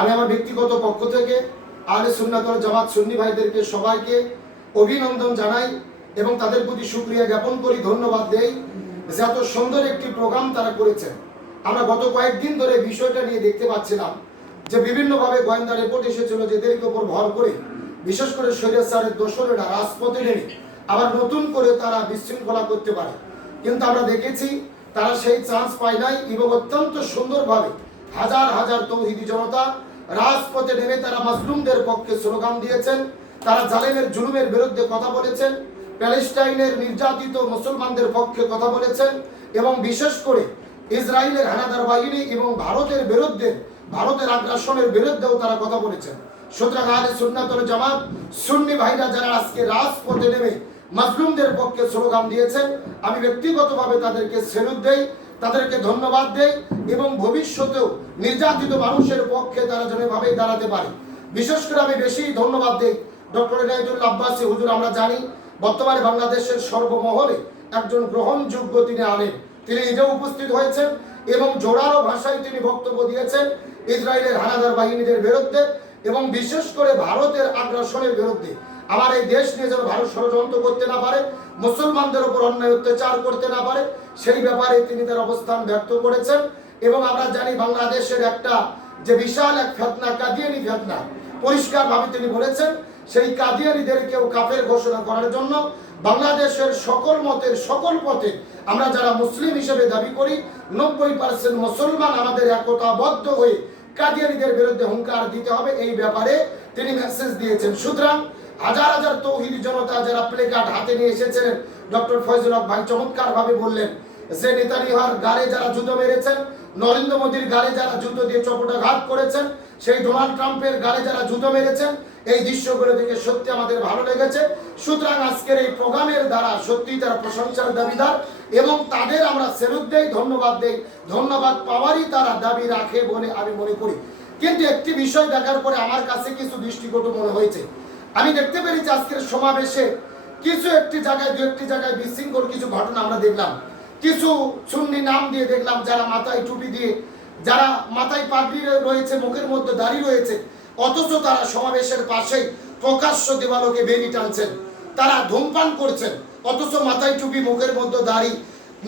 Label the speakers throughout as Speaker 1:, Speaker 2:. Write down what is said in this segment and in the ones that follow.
Speaker 1: আমি আমার ব্যক্তিগত পক্ষ থেকে আলে সুন্নাতল জামাত সুন্নি ভাইদেরকে সবাইকে অভিনন্দন জানাই এবং তাদের প্রতি সুক্রিয়া জ্ঞাপন করি, ধন্যবাদ দেই যে এত সুন্দর একটি প্রোগ্রাম তারা করেছেন। আমরা গত কয়েকদিন ধরে বিষয়টা নিয়ে দেখতে পাচ্ছিলাম যে বিভিন্নভাবে গোয়েন্দা রিপোর্ট এসেছিল যে এদেরকে উপর ভর করে, বিশেষ করে শরীর স্যারের দোষরেরা রাজপথে নেমে আবার নতুন করে তারা বিশৃঙ্খলা করতে পারে। কিন্তু আমরা দেখেছি তারা সেই চান্স পায় নাই এবং অত্যন্ত সুন্দরভাবে হাজার হাজার তৌহিদি জনতা রাজপথে নেমে তারা মাজলুমদের পক্ষে স্লোগান দিয়েছেন, তারা জালেমের জুলুমের বিরুদ্ধে কথা বলেছেন, প্যালেস্টাইনের নির্যাতিত মুসলমানদের পক্ষে কথা বলেছেন এবং বিশেষ করে ইসরায়েলের হানাদার বাহিনী এবং ভারতের বিরুদ্ধে, ভারতের আগ্রাসনের বিরুদ্ধেও তারা কথা বলেছেন। সুতরাং আলে সুন্নাতুল জামাত, সুন্নি ভাইরা যারা আজকে রাজপথে নেমে মাজলুমদের পক্ষে স্লোগান দিয়েছেন, আমি ব্যক্তিগতভাবে তাদেরকে সেলুট দেই। তাদেরকে ধন্যবাদ দেই এবং ভবিষ্যতেও নির্যাতিত মানুষের পক্ষে তারা যেন এভাবেই দাঁড়াতে পারে। বিশেষ করে আমি বেশি ধন্যবাদ দেই ডক্টর এনায়তুল আব্বাসী। হুজুর, আমরা জানি বর্তমানে বাংলাদেশের সর্বমহলে একজন গ্রহণযোগ্য তিনি আলেন তিনি নিজেও উপস্থিত হয়েছেন এবং জোরালো ভাষায় তিনি বক্তব্য দিয়েছেন ইসরায়েলের হানাদার বাহিনীদের বিরুদ্ধে এবং বিশেষ করে ভারতের আগ্রাসনের বিরুদ্ধে। আমার এই দেশ নিয়ে যেন ভারত ষড়যন্ত্র করতে না পারে, মুসলমানদের উপর অন্যায় অত্যাচার করতে না পারে সেই ব্যাপারে তিনি তার অবস্থান ব্যক্ত করেছেন এবং আমরা জানি বাংলাদেশের একটা যে বিশাল এক ফেতনা, কাদিয়ানি ফেতনা, পরিষ্কারভাবে তিনি বলেছেন, সেই কাদিয়ানিদেরকেও কাফের ঘোষণা করার জন্য বাংলাদেশের সকল মতের সকল পথে আমরা যারা মুসলিম হিসেবে দাবি করি, নব্বই পার্সেন্ট মুসলমান আমাদের একতাবদ্ধ হয়ে কাদিয়ানিদের বিরুদ্ধে হুঙ্কার দিতে হবে, এই ব্যাপারে তিনি মেসেজ দিয়েছেন। সুতরাং হাজার হাজার তৌহিদি জনতা যারা প্লে কার্ড হাতে নিয়ে এসেছিলেন ডক্টর ফয়জুল চমৎকার ভাবে বললেন যে নেতানিহার গাড়ে যারা জুতো মেরেছেন, নরেন্দ্র মোদীর গাড়ে যারা জুতো দিয়ে চপটাঘাত করেছেন, সেই ডোনাল্ড ট্রাম্পের গাড়ে যারা জুতো মেরেছেন, এই দৃশ্যগুলো দেখে সত্যি আমাদের ভালো লেগেছে। সুতরাং আজকের এই প্রোগ্রামের দ্বারা সত্যি তারা প্রশংসার দাবিদার এবং তাদের আমরা সেলুট দেই, ধন্যবাদ দেই। ধন্যবাদ পাওয়ারই তারা দাবি রাখে বলে আমি মনে করি। কিন্তু একটি বিষয় দেখার পরে আমার কাছে কিছু দৃষ্টিকটু মনে হয়েছে। আমি দেখতে পেরেছি আজকের সমাবেশে কিছু একটি জায়গায়, দু একটি জায়গায় বিশৃঙ্খল কিছু ঘটনা আমরা দেখলাম। কিছু সুন্নি নাম দিয়ে দেখলাম, যারা মাথায় টুপি দিয়ে, যারা মাথায় পাগড়ি রয়েছে, মুখের মধ্যে দাড়ি রয়েছে, অথচ তারা সমাবেশের পাশেই প্রকাশ্য দেবালোকে বেরি টানছেন। তারা ধূমপান করছেন, অথচ মাথায় টুপি, মুখের মধ্যে দাড়ি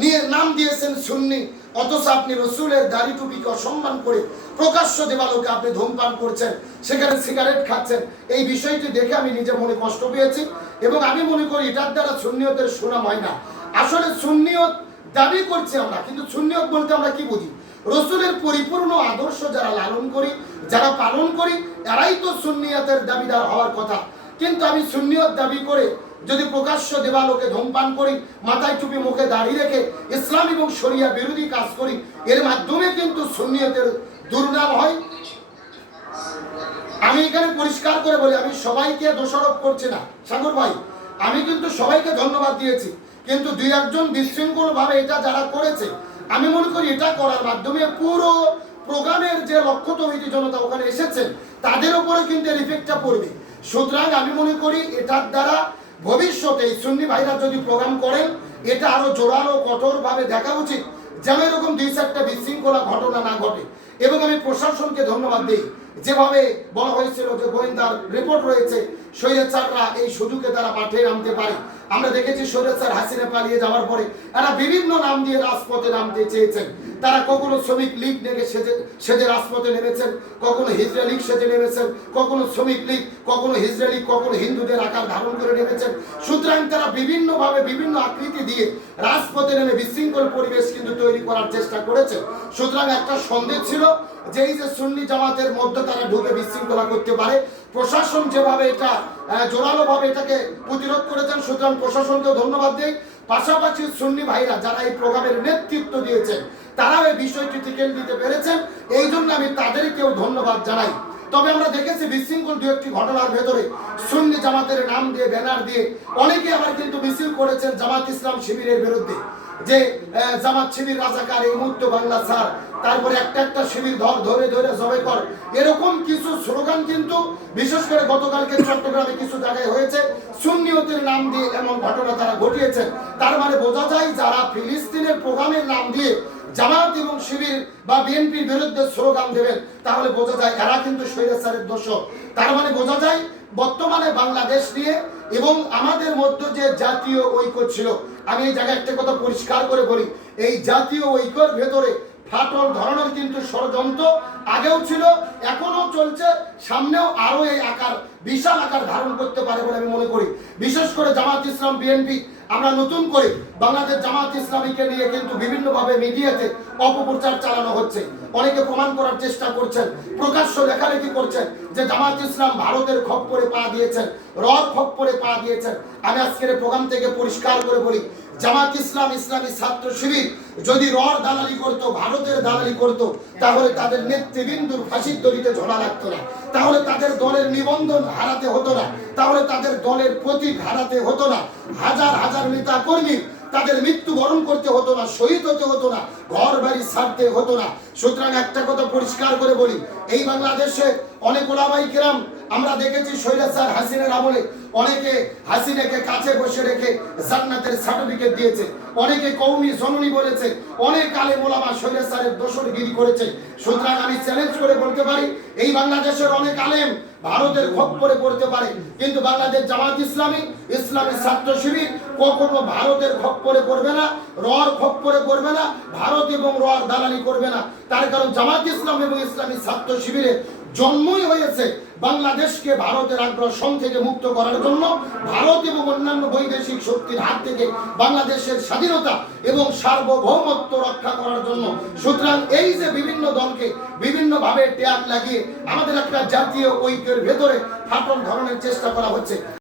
Speaker 1: নিয়ে নাম দিয়েছেন সুন্নি অথচ আপনি রসুলের দাড়ি টুপিকে অসম্মান করে প্রকাশ্য দেওয়ালোকে আপনি ধূমপান করছেন, সেখানে সিগারেট খাচ্ছেন, এই বিষয়টি দেখে আমি নিজে মনে কষ্ট পেয়েছি এবং আমি মনে করি এটার দ্বারা সুন্নিয়তের সুনাম হয় না। আসলে সুন্নিয়ত দাবি করছি আমরা, কিন্তু সুন্নিয়ত বলতে আমরা কি বুঝি? রসুলের পরিপূর্ণ আদর্শ যারা লালন করি, যারা পালন করি, এরাই তো সুন্নিয়তের দাবিদার হওয়ার কথা। কিন্তু আমি সুন্নিয়ত দাবি করে যদি প্রকাশ্য দেবালোকে ধূমপান করি, মাথায় টুপি মুখে দাঁড়িয়ে রেখে ইসলাম এবং শরিয়া বিরোধী কাজ করি, এর মাধ্যমে কিন্তু সুন্নিয়তের দুর্নাম হয়। আমি এখানে পরিষ্কার করে বলি, আমি সবাইকে দোষারোপ করছি না। সাগর ভাই, আমি কিন্তু সবাইকে ধন্যবাদ দিয়েছি। কিন্তু দুই একজন বিশৃঙ্খল ভাবে এটা যারা করেছে, আমি মনে করি এটা করার মাধ্যমে পুরো প্রোগ্রামের যে লক্ষ্য তৈরি জনতা ওখানে এসেছেন তাদের উপরে কিন্তু এর ইফেক্টটা পড়বে। সুতরাং আমি মনে করি এটার দ্বারা ভবিষ্যতে এই সুন্নি ভাইরা যদি প্রোগ্রাম করেন, এটা আরও জোরালো, কঠোরভাবে দেখা উচিত যেন এরকম দুই চারটা বিশৃঙ্খলা ঘটনা না ঘটে। এবং আমি প্রশাসনকে ধন্যবাদ দিই। যেভাবে বলা হয়েছিল যে গোয়েন্দার রিপোর্ট রয়েছে, স্বৈরাচাররা এই সুযোগে তারা মাঠে নামতে পারে। আমরা দেখেছি স্বৈরাচার হাসিনা পালিয়ে যাওয়ার পরে এরা বিভিন্ন নাম দিয়ে রাজপথে নামতে চেয়েছেন। তারা কখনো শ্রমিক লীগ নেগে সেজে সেজে রাজপথে নেমেছেন, কখনো হিজরা লীগ সেজে নেমেছেন, কখনো শ্রমিক লীগ কখনো লীগ কখনো হিন্দুদের আকার ধারণ করে নেমেছেন সুতরাং তারা বিভিন্নভাবে বিভিন্ন আকৃতি দিয়ে রাজপথে নেমে বিশৃঙ্খল পরিবেশ কিন্তু তৈরি করার চেষ্টা করেছে। সুতরাং একটা সন্দেহ ছিল যে এই যে সুন্নি জামাতের মধ্যে তারা ঢুকে বিশৃঙ্খলা করতে পারে। প্রশাসন যেভাবে এটা জোরালোভাবে এটাকে প্রতিরোধ করেছেন, সুতরাং প্রশাসনকেও ধন্যবাদ দেই। পাশাপাশি সুন্নি ভাইরা যারা এই প্রোগ্রামের নেতৃত্ব দিয়েছেন, তারাও এই বিষয়টি টিকেল দিতে পেরেছেন। এই জন্য আমি তাদেরকেও ধন্যবাদ জানাই। তবে আমরা দেখেছি বিশৃঙ্খল দু একটি ঘটনার ভেতরে সুন্নি জামাতের নাম দিয়ে ব্যানার দিয়ে অনেকে আবার কিন্তু মিছিল করেছেন জামাত ইসলাম শিবিরের বিরুদ্ধে। যে জামাত শিবির রাজাকার এই মুক্ত বাংলা স্যার, তারপরে একটা একটা শিবির ধর, ধরে ধরে জবে কর। এরকম কিছু স্লোগান কিন্তু, বিশেষ করে গতকালকে চট্টগ্রামে কিছু জায়গায় হয়েছে, সুন্নিয়তের নাম দিয়ে এমন ঘটনা তারা ঘটিয়েছেন। তার মানে বোঝা যায় যারা ফিলিস্তিনের প্রোগ্রামের নাম দিয়ে জামাত এবং শিবির বা বিএনপির বিরুদ্ধে স্লোগান দেবেন, তাহলে বোঝা যায় এরা কিন্তু স্বৈরাচারের দোষক। তার মানে বোঝা যায় বর্তমানে বাংলাদেশ নিয়ে এবং আমাদের মধ্যে যে জাতীয় ঐক্য ছিল, আমি এই জায়গায় একটা কথা পরিষ্কার করে বলি, এই জাতীয় ঐক্যর ভেতরে ফাটল ধরনের কিন্তু ষড়যন্ত্র আগেও ছিল এখনও চলছে, সামনেও আরও এই আকার, বিশাল আকার ধারণ করতে পারে বলে আমি মনে করি। বিশেষ করে জামাত ইসলাম বিএনপি আমরা নতুন করে বাংলাদেশ জামাত ইসলামীকে নিয়ে কিন্তু বিভিন্নভাবে মিডিয়াতে অপপ্রচার চালানো হচ্ছে। অনেকে প্রমাণ করার চেষ্টা করছেন, প্রকাশ্য লেখালেখি করছেন যে জামাত ইসলাম ভারতের খপ্পরে পা দিয়েছেন, রথ খপ্পরে পা দিয়েছেন। আমি আজকের প্রোগ্রাম থেকে পরিষ্কার করে বলি, জামাত ইসলাম ইসলামী ছাত্র শিবির যদি রর দালালি করতো, ভারতের দালালি করতো, তাহলে তাদের নেতৃবৃন্দুর ফাঁসির দড়িতে ঝোলা লাগতো না। তাহলে তাদের দলের নিবন্ধন হারাতে হতো না। তাহলে তাদের দলের প্রতীক হারাতে হতো না। হাজার হাজার নেতা কর্মী তাদের মৃত্যু বরণ করতে হতো না, শহীদ হতে হতো না ঘর বাড়ি ছাড়তে হতো না। সুতরাং একটা কথা পরিষ্কার করে বলি, এই বাংলাদেশে অনেক ওলামাই কিরাম আমরা দেখেছি স্বৈরাচার হাসিনার আমলে অনেকে হাসিনাকে কাছে বসে রেখে জান্নাতের সার্টিফিকেট দিয়েছে। অনেকে কৌমি জননী বলেছে, অনেক আলেম ওলামা স্বৈরাচারের দোষরগিরি করেছে। সুতরাং আমি চ্যালেঞ্জ করে বলতে পারি, এই বাংলাদেশের অনেক আলেম ভারতের খপ্পরে পড়তে পারে, কিন্তু বাংলাদেশ জামাত ইসলামী ইসলামী ছাত্র শিবির কখনো ভারতের খপ্পরে পড়বে না, রর ভোগ করে পড়বে না, ভারত এবং রর দালালি করবে না। তার কারণ জামাত ইসলাম এবং ইসলামী ছাত্র শিবিরের জন্মই হয়েছে বাংলাদেশকে ভারতের আগ্রাসন থেকে মুক্ত করার জন্য। ভারত এবং অন্যান্য বৈদেশিক শক্তির হাত থেকে বাংলাদেশের স্বাধীনতা এবং সার্বভৌমত্ব রক্ষা করার জন্য। সুতরাং এই যে বিভিন্ন দলকে বিভিন্নভাবে ট্যাগ লাগিয়ে আমাদের একটা জাতীয় ঐক্যের ভেতরে ফাটল ধরনের চেষ্টা করা হচ্ছে।